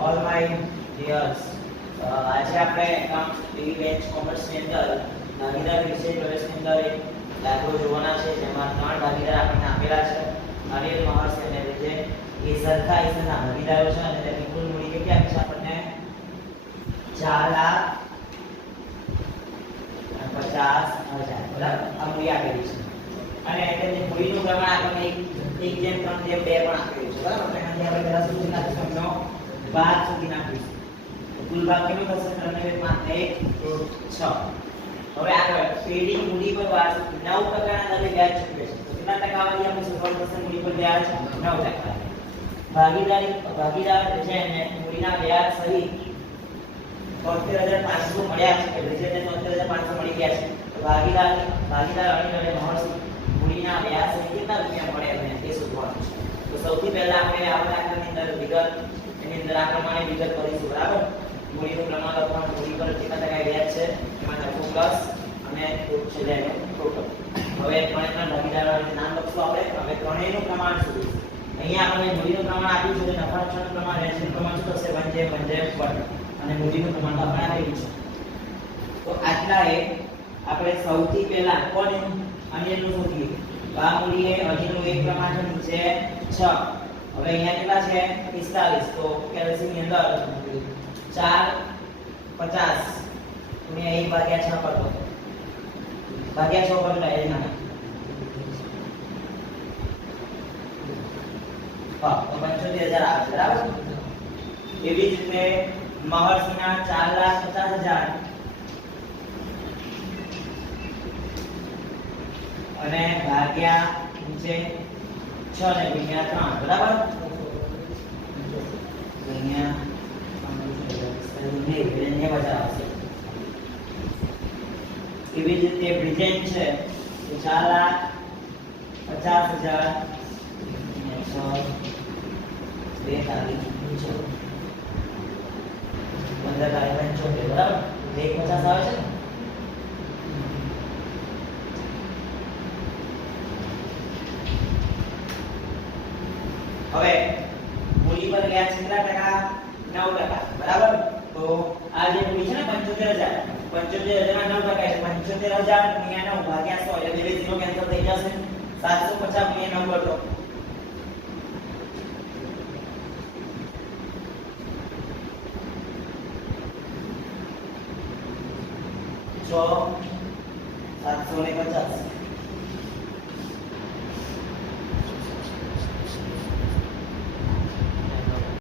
All my ડિયર્સ, આજે આપણે account TV batch કોમર્સની અંદર ભાગીદાર વિષય પ્રવેશની અંદર એક દાખલો જોવાના છે, જેમાં ત્રણ ભાગીદાર આપણને આપેલા છે, અનિલ, મહર્ષ અને વિજય. એ સરખા હિસ્સાના ભાગીદારો છે અને તેની કુલ મૂડી કેટલી આપી છે આપણને? 4,50,000. બરાબર, આ મૂડી આપેલી છે અને તેની મૂડીનું પ્રમાણ આપણને 1:3:2 પણ આપેલું છે. બરાબર, એનાથી આપણે પહેલા શું નાખીશું? ભાગ સુધી નાખીશું. કુલ ભાગ કેટલો થશે? 3/5 હવે આગળ પેઢી મૂડી પર વાર્ષિક 9% ના દરે વ્યાજ ચૂકવે છે. તો કેટલા ટકા વાળી આપણે શરૂઆત થશે મૂડી પર વ્યાજ? 9%. ભાગીદાર છે ને મૂડીના વ્યાજ સહિત 73,500 મળ્યા છે. વિજયને 73,500 મળી ગયા છે. તો ભાગીદાર અનિલ અને મહર્ષ મૂડીના વ્યાજ સહિત કેટલા રૂપિયા મળ્યા છે તે શોધવાનું છે. તો સૌથી પહેલા આપણે આ દાખલાની અંદર એની અંદર આ પ્રમાણે વિગત કરીશું. બરાબર, મૂડીનું પ્રમાણ લખવાનું, મૂડી પર કેટલા ટકા વ્યાજ છે એમાં લખવું પ્લસ અને છેલ્લે ટોટલ. હવે ત્રણેયના ભાગીદારોનું નામ લખશું આપણે. હવે ત્રણેયનું પ્રમાણ શોધીશું. અહીંયા આપણે મૂડીનું પ્રમાણ આપ્યું છે, નફા નુકસાનનું પ્રમાણ, વેચાણનું પ્રમાણ શું થશે? 1/1 અને મૂડીનું પ્રમાણ આપણે આપેલું છે. તો આટલા એ આપણે સૌથી પહેલા કોનું? અનિલનું શોધીએ. તો આ મૂડી એ અનિલનું એક પ્રમાણ છે, નીચે 6. હવે અહીંયા કેટલા છે? 45. તો કેલ્સીની અંદર 4/50 ગુણ્યા 1/6 પર દો. ભાગ્યા 6 પર લાય ના. હા, તો 75,000 આવે. બરાબર, એવી જ રીતે મહર્ષિના 4,50,000 અને ભાગ્યા નીચે 6 ને ગુણ્યા 3. બરાબર, ગુણ્યા 90,000 આવશે. એવી જ રીતે બ્રિટેન છે તો 4,50,000 6 2 તારીખ 15 તારીખ 75. બરાબર, 150 આવે છે. હવે મૂડી પર વ્યાજ કેટલા ટકા? 9%. બરાબર, તો આ જે મૂડી છે ને 75,000 ના 9% છે. 75,000 ગુણ્યા 9 ભાગ્યા 100 એટલે બે 0 કેન્સલ થઈ જશે. 750 ગુણ્યા 9 કરો. 750